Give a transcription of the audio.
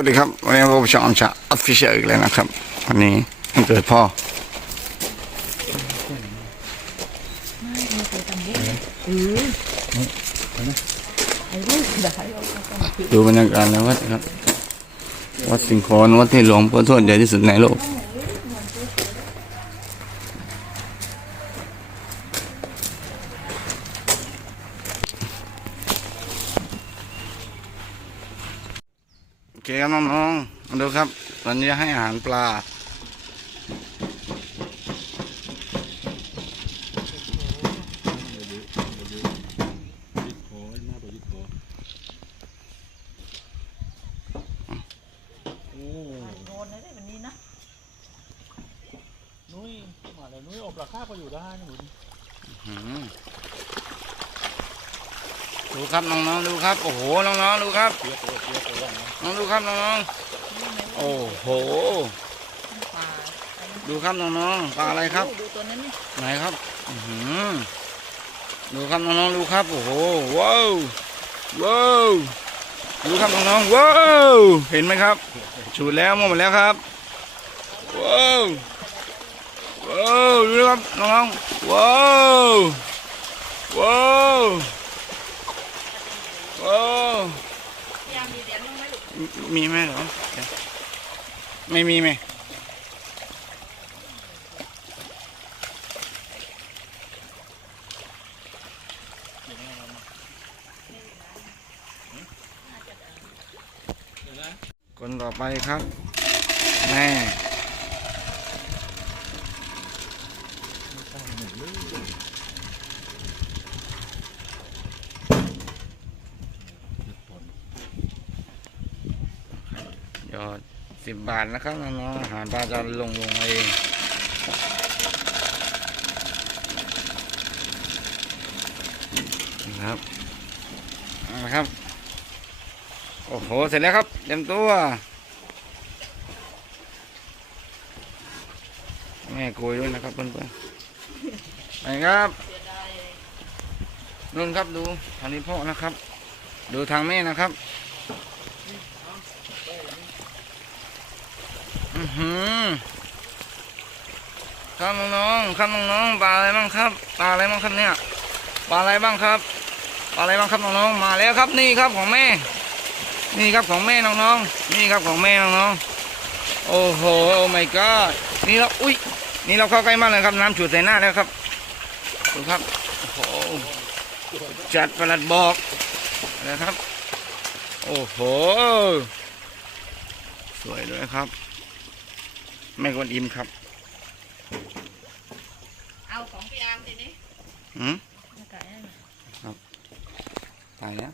วัสดีครับวันนี้ผมชองอมชาออฟฟิเชียลอีกแล้วนะครับ วันนี้มันเกิดพ่อดูบรรยากาศในวัดครับ วัดสิงห์คอนวัดที่หลวงพ่อทวดใหญ่ที่สุดในโลก โอ เคครับน้องๆมาดูครับ ตอนนี้จะให้อาหารปลา โดนเลยได้วันนี้นะ นุ้ยมาเลยนุ้ยอบราคาก็อยู่ได้นะหนู อืม ดูครับน้องๆดูครับ โอ้โหน้องๆดูครับน้องดูครับน้องๆโอ้โห ดูครับน้องๆปลาอะไรครับ ดูตัวนั้นนี่ไหนครับดูครับน้องๆดูครับโอ้โหว้าวว้าวดูครับน้องๆว้าวเห็นไหมครับชูดแล้วหมดแล้วครับว้าวว้าวดูครับน้องๆว้าว ว้าว พยายามมีเหรียญบ้างไห มีไหมเหรอ ไม่มีไหมคนต่อไปครับแม่ อดสิบบาทนะครับน้องๆอาหารปลาจะลงลงเองนะครับเอาละครับ โอ้โห เสร็จแล้วครับ เต็มตัว แม่โกยด้วยนะครับเพื่อนๆไปครับนู่นครับดูทางนี้พ่อนะครับ ดูทางแม่นะครับอือ หือครับน้องๆครับน้องๆปลาอะไรบ้างครับปลาอะไรบ้างครับเนี่ยปลาอะไรบ้างครับปลาอะไรบ้างครับน้องๆมาแล้วครับนี่ครับของแม่ นี่ครับของแม่น้องๆนี่ครับของแม่น้องๆโอ้โหโอ้ my god นี่เราอุ้ยนี่เราเข้าใกล้มากเลยครับน้ำฉูดใส่หน้าแล้วครับดูครับโอ้โหจัดประหลัดบอกนะครับ โอ้โห สวยด้วยครับ แม่กวนอิมครับ เอาของพี่อาร์มทีนี้หืมไก่นั่นน่ะตายแล้ว